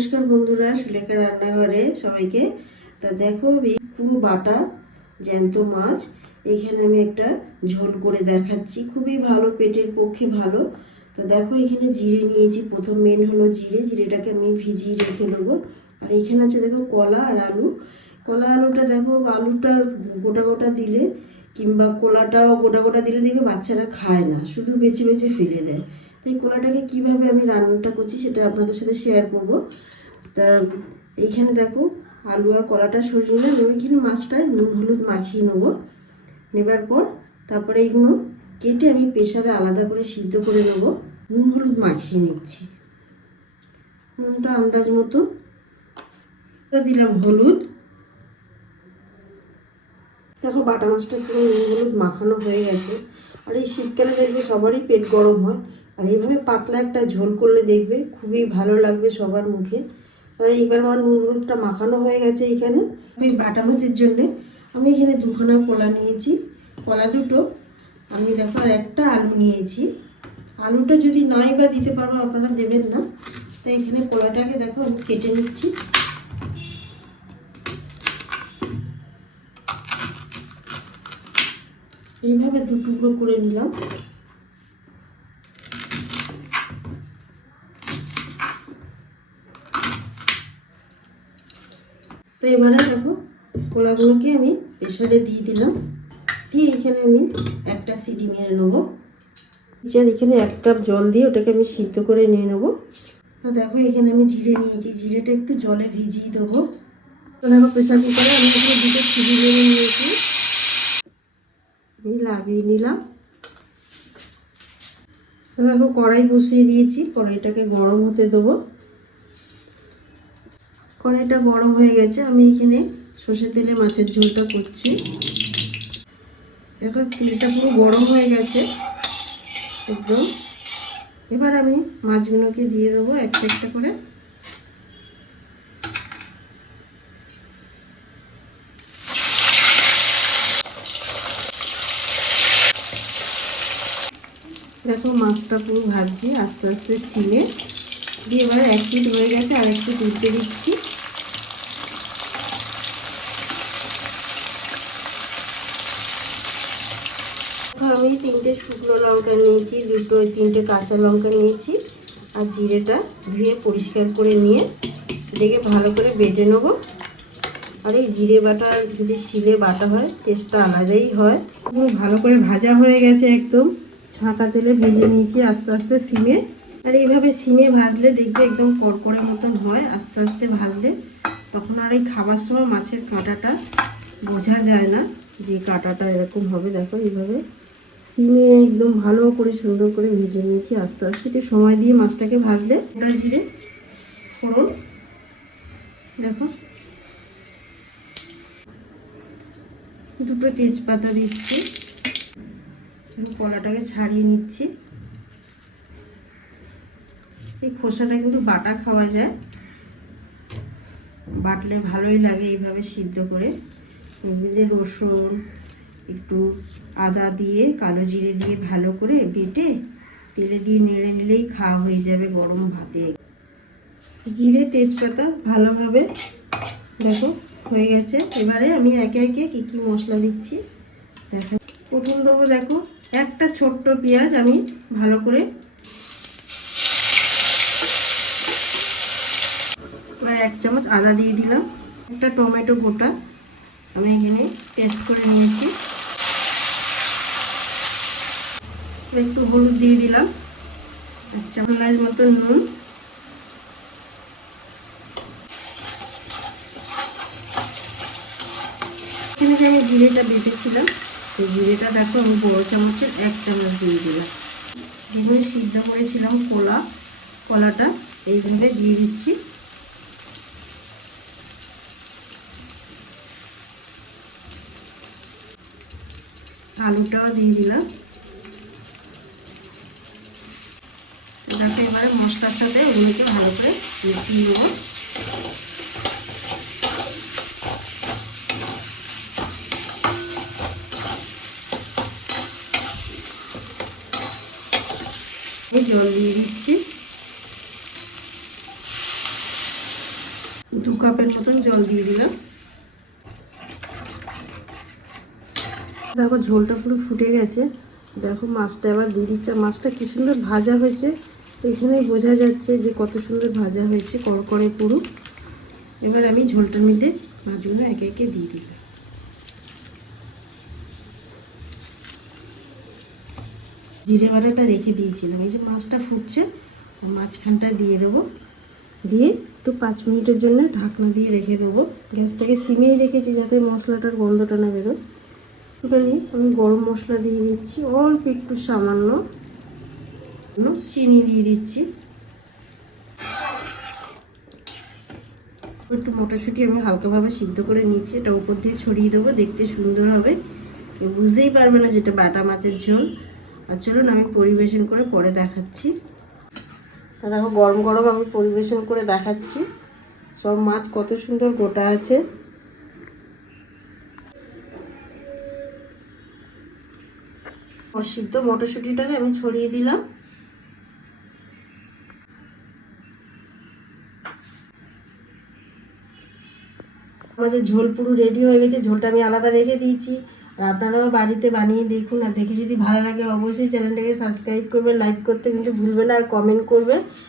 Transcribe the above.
নমস্কার বন্ধুরা, সুলেখা রান্নাঘরে সবাইকে। তা দেখো পুরো বাটা জ্যান্ত মাছ, এখানে আমি একটা ঝোল করে দেখাচ্ছি। খুবই ভালো, পেটের পক্ষে ভালো। তা দেখো এখানে জিরে নিয়েছি। প্রথম মেন হলো জিরে, জিরেটাকে আমি ভিজিয়ে রেখে দেবো। আর এখানে আছে দেখো কলা আর আলু। কলা আলুটা দেখো, আলুটা গোটা গোটা দিলে কিংবা কলাটাও গোটা গোটা দিলে দেখবে বাচ্চারা খায় না, শুধু বেছে বেছে ফেলে দেয়। তাই কলাটাকে কীভাবে আমি রান্নাটা করছি সেটা আপনাদের সাথে শেয়ার করব। তা এইখানে দেখো, আলু আর কলাটা সরিয়ে নিলাম এবং এখানে মাছটা নুন হলুদ মাখিয়ে নেব। নেবার পর তারপরে এইগুলো কেটে আমি প্রেশারে আলাদা করে সিদ্ধ করে নেব। নুন হলুদ মাখিয়ে নিচ্ছি। নুনটা আন্দাজ মতো। দিলাম হলুদ। দেখো বাটা মাছটা পুরো হলুদ মাখানো হয়ে গেছে। আর এই শীতকালে দেখবে সবারই পেট গরম হয়। আর এইভাবে পাতলা একটা ঝোল করলে দেখবে খুবই ভালো লাগবে সবার মুখে। তাই এবার আমার নুন হলুদটা মাখানো হয়ে গেছে এখানে। ওই বাটা মাছের জন্যে আমি এখানে দুখানা কলা নিয়েছি। কলা দুটো, আমি দেখো আর একটা আলু নিয়েছি। আলুটা যদি নাই বা দিতে পারো, আপনারা দেবেন না। তাই এখানে কলাটাকে দেখো আমি কেটে নিচ্ছি। এইভাবে দু টুকরো করে নিলাম। তো এবারে দেখো, কলাগুলোকে আমি প্রেশারে দিয়ে দিলাম। দিয়ে এখানে আমি একটা সিটি মেরে নেব। আর এখানে এক কাপ জল দিয়ে ওটাকে আমি সিদ্ধ করে নিয়ে নেব। তো দেখো, এখানে আমি জিরে নিয়েছি। জিরেটা একটু জলে ভিজিয়ে দেবো। তো দেখো প্রেশার কুকারে আমি সিটি মেরে নিয়েছি লাভিয়ে নিলাম। দেখো কড়াই বসিয়ে দিয়েছি, কড়াইটাকে গরম হতে দেবো। কড়াইটা গরম হয়ে গেছে, আমি এখানে সর্ষে তেলে মাছের ঝোলটা করছি। দেখো তেলটা পুরো গরম হয়ে গেছে একদম। এবার আমি মাছগুলোকে দিয়ে দেবো একটা একটা করে। দেখো মাছটা পুরো ভাজছি, আস্তে আস্তে সিমে দিয়ে এবার এক পিট হয়ে গেছে, আর একটু তুলতে দিচ্ছি। আমি তিনটে শুকনো লঙ্কা নিয়েছি, দুটো, তিনটে কাঁচা লঙ্কা নিয়েছি, আর জিরেটা ধুয়ে পরিষ্কার করে নিয়ে এটাকে ভালো করে বেটে নেব। আর এই জিরে বাটা যদি শিলে বাটা হয়, টেস্টটা আলাদাই হয়। ভালো করে ভাজা হয়ে গেছে একদম। ছাঁকা তেলে ভেজে নিয়েছি আস্তে আস্তে সিমে। আর এইভাবে সিমে ভাজলে দেখবে একদম কড়কড়ের মতন হয়, আস্তে আস্তে ভাজলে। তখন আর এই খাবার সময় মাছের কাঁটাটা বোঝা যায় না যে কাঁটাটা এরকম হবে। দেখো এইভাবে সিমে একদম ভালো করে সুন্দর করে ভেজে নিয়েছি আস্তে আস্তে। একটু সময় দিয়ে মাছটাকে ভাজলে ওটা জিরে, ফোড়ন, দেখো। দুটো তেজপাতা দিচ্ছি। কলাটাকে ছাড়িয়ে নিচ্ছি। এই খোসাটা কিন্তু বাটা খাওয়া যায়। বাটলে ভালোই লাগে এইভাবে সিদ্ধ করে। এমনিতে রসুন, একটু আদা দিয়ে, কালো জিরে দিয়ে ভালো করে বেটে তেলে দিয়ে নেড়ে নিলেই খাওয়া হয়ে যাবে গরম ভাতে। জিরে, তেজপাতা ভালোভাবে দেখো হয়ে গেছে। এবারে আমি একে একে কী কী মশলা দিচ্ছি। দেখা প্রথম দেবো দেখো একটা ছোট্ট পেঁয়াজ আমি ভালো করে এক চামচ আদা দিয়ে দিলাম। একটা টমেটো গোটা আমি এখানে টেস্ট করে নিয়েছি। একটু হলুদ দিয়ে দিলাম। এক চামচ মতো নুন। এখানে যে আমি জিরেটা বেটেছিলাম সেই জিরেটা দেখো আমি বড় চামচের এক চামচ দিয়ে দিলাম। যেগুলো সিদ্ধ করেছিলাম কলা, কলাটা এইভাবে দিয়ে দিচ্ছি। আলুটাও দিয়ে দিলাম। এবারে মশলার সাথে ওগুলোকে ভালো করে মিশিয়ে নেব। জল দিয়ে দিচ্ছি। দু কাপের মতন জল দিয়ে দিলাম। দেখো ঝোলটা পুরো ফুটে গেছে। দেখো মাছটা এবার দিয়ে দিচ্ছে। মাছটা কি সুন্দর ভাজা হয়েছে। এখানেই বোঝা যাচ্ছে যে কত সুন্দর ভাজা হয়েছে, কড়কড়ে পুরো। এবার আমি ঝোলটার মধ্যে মাছগুলো একে একে দিয়ে দিলাম। জিরে বাটাটা রেখে দিয়েছিলাম। এই যে মাছটা ফুটছে মাঝখানটা দিয়ে দেবো। দিয়ে একটু পাঁচ মিনিটের জন্য ঢাকনা দিয়ে রেখে দেবো। গ্যাসটাকে সিমেই রেখেছি যাতে মশলাটার গন্ধটা না বেরোয়। একটুখানি আমি গরম মশলা দিয়ে দিচ্ছি, অল্প একটু সামান্য চিনি দিয়ে দিচ্ছি। একটু মটরশুঁটি আমি হালকাভাবে সিদ্ধ করে নিচ্ছি, এটা উপর দিয়ে ছড়িয়ে দেবো, দেখতে সুন্দর হবে। বুঝতেই পারবে না যেটা বাটা মাছের ঝোল। আর চলুন আমি পরিবেশন করে পরে দেখাচ্ছি। আর দেখো, গরম গরম আমি পরিবেশন করে দেখাচ্ছি। সব মাছ কত সুন্দর গোটা আছে। সিদ্ধ মটরশুঁটিটাকে আমি ছড়িয়ে দিলাম। মাছের ঝোল পুরো রেডি হয়ে গেছে, ঝোলটা আমি আলাদা রেখে দিয়েছি। আর আপনারাও বাড়িতে বানিয়ে দেখুন আর দেখে যদি ভালো লাগে অবশ্যই চ্যানেলটাকে সাবস্ক্রাইব করবে লাইক করতে কিন্তু ভুলবে না আর কমেন্ট করবে